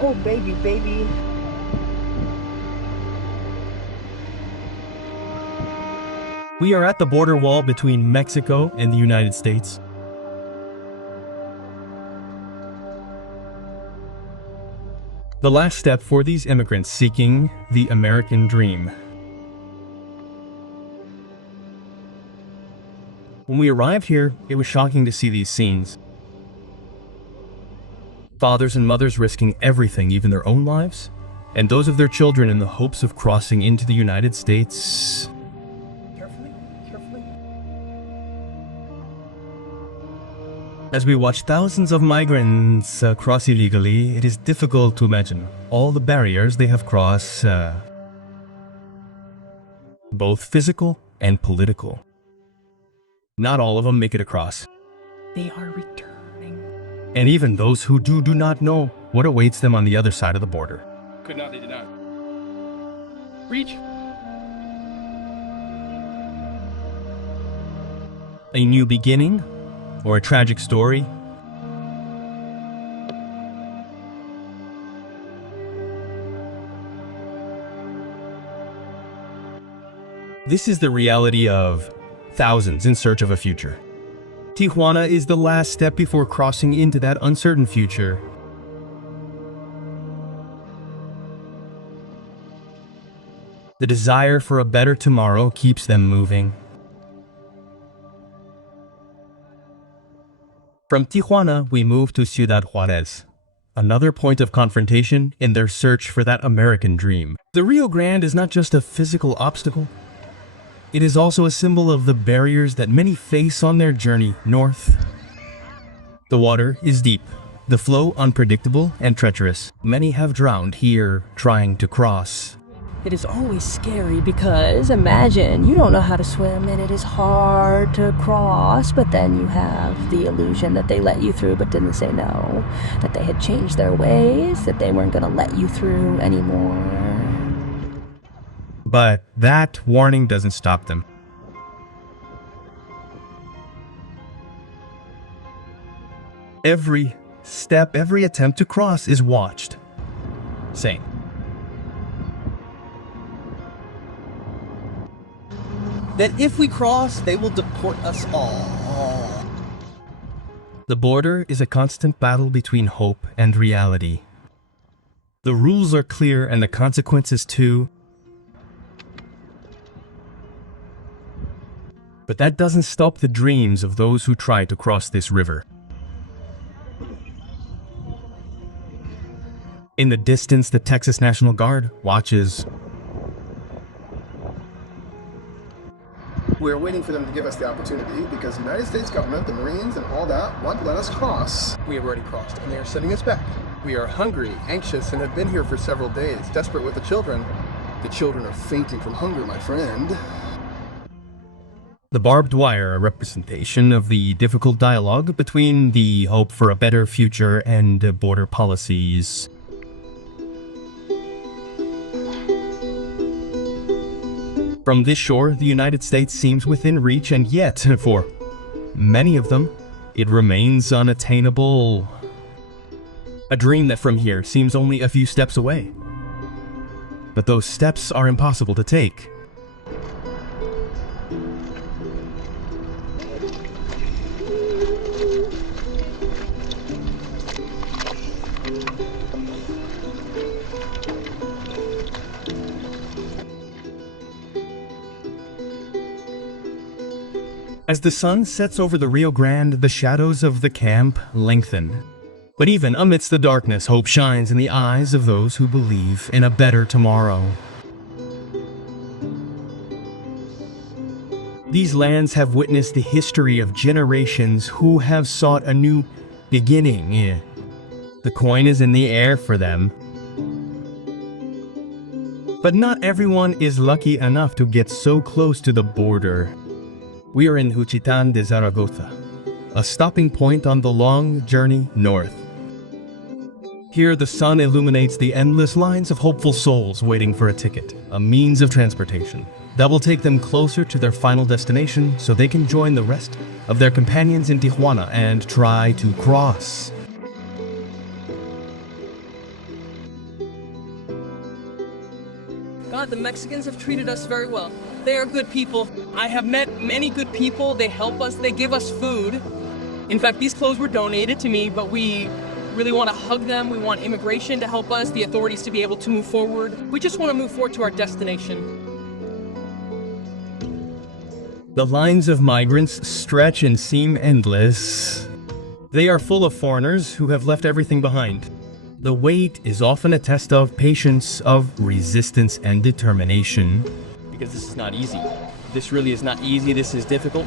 Oh, baby, baby. We are at the border wall between Mexico and the United States. The last step for these immigrants seeking the American dream. When we arrived here, it was shocking to see these scenes. Fathers and mothers risking everything, even their own lives, and those of their children in the hopes of crossing into the United States. Carefully. As we watch thousands of migrants cross illegally, it is difficult to imagine all the barriers they have crossed, both physical and political. Not all of them make it across. They are returning. And even those who do not know what awaits them on the other side of the border. They did not. Reach. A new beginning, or a tragic story. This is the reality of thousands in search of a future. Tijuana is the last step before crossing into that uncertain future. The desire for a better tomorrow keeps them moving. From Tijuana, we move to Ciudad Juarez, another point of confrontation in their search for that American dream. The Rio Grande is not just a physical obstacle. It is also a symbol of the barriers that many face on their journey north. The water is deep, the flow unpredictable and treacherous. Many have drowned here trying to cross. It is always scary because imagine you don't know how to swim and it is hard to cross, but then you have the illusion that they let you through but didn't say no, that they had changed their ways, that they weren't going to let you through anymore. But that warning doesn't stop them. Every step, every attempt to cross is watched. Saying, that if we cross, they will deport us all. The border is a constant battle between hope and reality. The rules are clear and the consequences too. But that doesn't stop the dreams of those who try to cross this river. In the distance, the Texas National Guard watches. We're waiting for them to give us the opportunity because the United States government, the Marines, and all that won't let us cross. We have already crossed, and they are sending us back. We are hungry, anxious, and have been here for several days, desperate with the children. The children are fainting from hunger, my friend. The barbed wire, a representation of the difficult dialogue between the hope for a better future and border policies. From this shore, the United States seems within reach, and yet, for many of them, it remains unattainable. A dream that from here seems only a few steps away. But those steps are impossible to take. As the sun sets over the Rio Grande, the shadows of the camp lengthen. But even amidst the darkness, hope shines in the eyes of those who believe in a better tomorrow. These lands have witnessed the history of generations who have sought a new beginning. The coin is in the air for them. But not everyone is lucky enough to get so close to the border. We are in Juchitán de Zaragoza, a stopping point on the long journey north. Here the sun illuminates the endless lines of hopeful souls waiting for a ticket, a means of transportation that will take them closer to their final destination so they can join the rest of their companions in Tijuana and try to cross. God, the Mexicans have treated us very well. They are good people. I have met many good people. They help us. They give us food. In fact, these clothes were donated to me, but we really want to hug them. We want immigration to help us, the authorities to be able to move forward. We just want to move forward to our destination. The lines of migrants stretch and seem endless. They are full of foreigners who have left everything behind. The wait is often a test of patience, of resistance and determination. Because this is not easy. This really is not easy. This is difficult.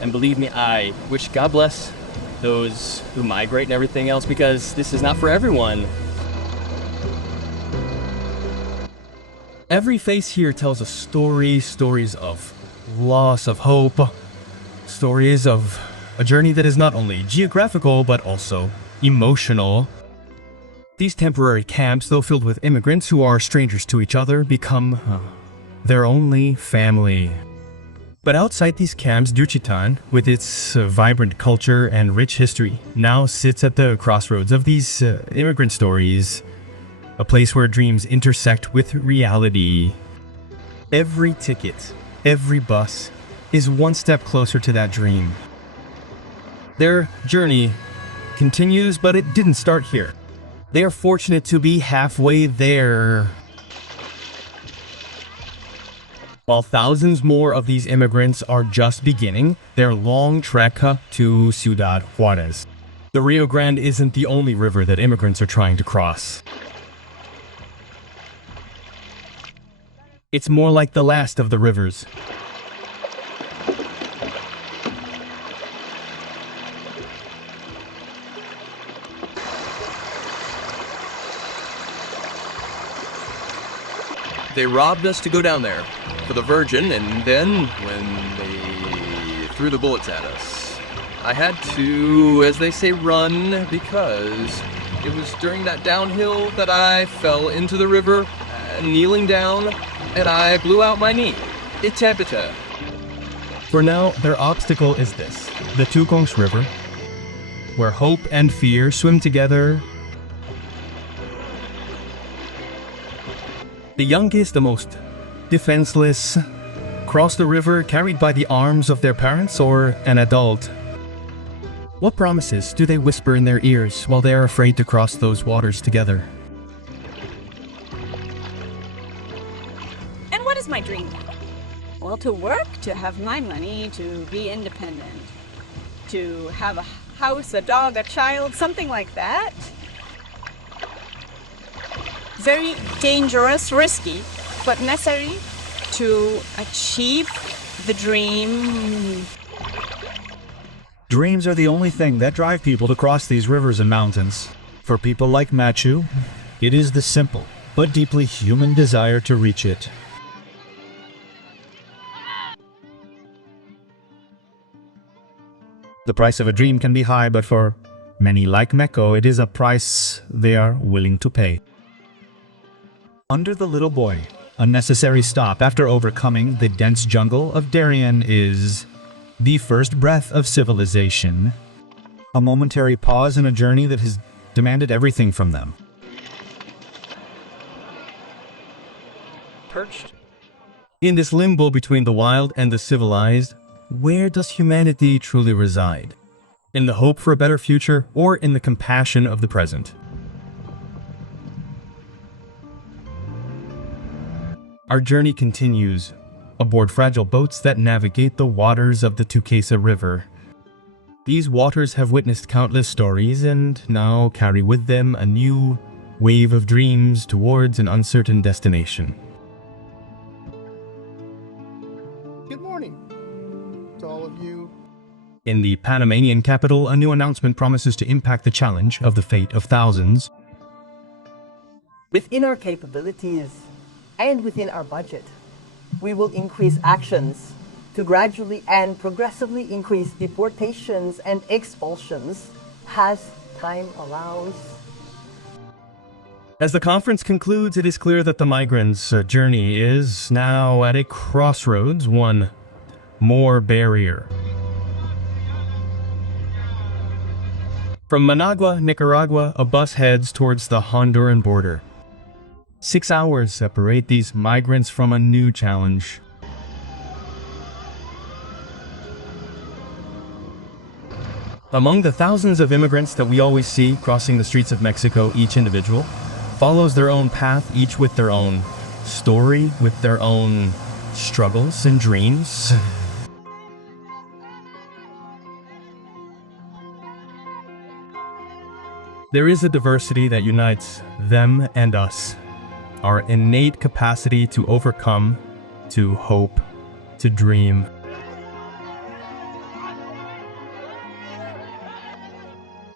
And believe me, I wish God bless those who migrate and everything else, because this is not for everyone. Every face here tells a story, stories of loss of hope, stories of a journey that is not only geographical but also emotional. These temporary camps, though filled with immigrants who are strangers to each other, become their only family. But outside these camps, Juchitán, with its vibrant culture and rich history, now sits at the crossroads of these immigrant stories, a place where dreams intersect with reality. Every ticket, every bus, is one step closer to that dream. Their journey continues, but it didn't start here. They are fortunate to be halfway there. While thousands more of these immigrants are just beginning their long trek to Ciudad Juárez. The Rio Grande isn't the only river that immigrants are trying to cross. It's more like the last of the rivers. They robbed us to go down there for the Virgin, and then when they threw the bullets at us, I had to, as they say, run, because it was during that downhill that I fell into the river, kneeling down, and I blew out my knee. Itebita. For now, their obstacle is this, the Tukongs River, where hope and fear swim together. The youngest, the most defenseless, cross the river carried by the arms of their parents or an adult. What promises do they whisper in their ears while they are afraid to cross those waters together? And what is my dream? Well, to work, to have my money, to be independent, to have a house, a dog, a child, something like that. Very dangerous, risky, but necessary to achieve the dream. Dreams are the only thing that drive people to cross these rivers and mountains. For people like Machu, it is the simple but deeply human desire to reach it. The price of a dream can be high, but for many like Meko, it is a price they are willing to pay. Under the Little Boy, a necessary stop after overcoming the dense jungle of Darien, is the first breath of civilization. A momentary pause in a journey that has demanded everything from them. Perched. In this limbo between the wild and the civilized, where does humanity truly reside? In the hope for a better future, or in the compassion of the present? Our journey continues, aboard fragile boats that navigate the waters of the Tuquesa River. These waters have witnessed countless stories and now carry with them a new wave of dreams towards an uncertain destination. Good morning to all of you. In the Panamanian capital, a new announcement promises to impact the challenge of the fate of thousands. Within our capabilities and within our budget, we will increase actions to gradually and progressively increase deportations and expulsions as time allows. As the conference concludes, it is clear that the migrants' journey is now at a crossroads, one more barrier. From Managua, Nicaragua, a bus heads towards the Honduran border. 6 hours separate these migrants from a new challenge. Among the thousands of immigrants that we always see crossing the streets of Mexico, each individual follows their own path, each with their own story, with their own struggles and dreams. There is a diversity that unites them and us, our innate capacity to overcome, to hope, to dream.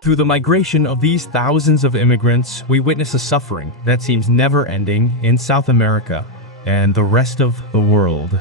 Through the migration of these thousands of immigrants, we witness a suffering that seems never-ending in South America and the rest of the world.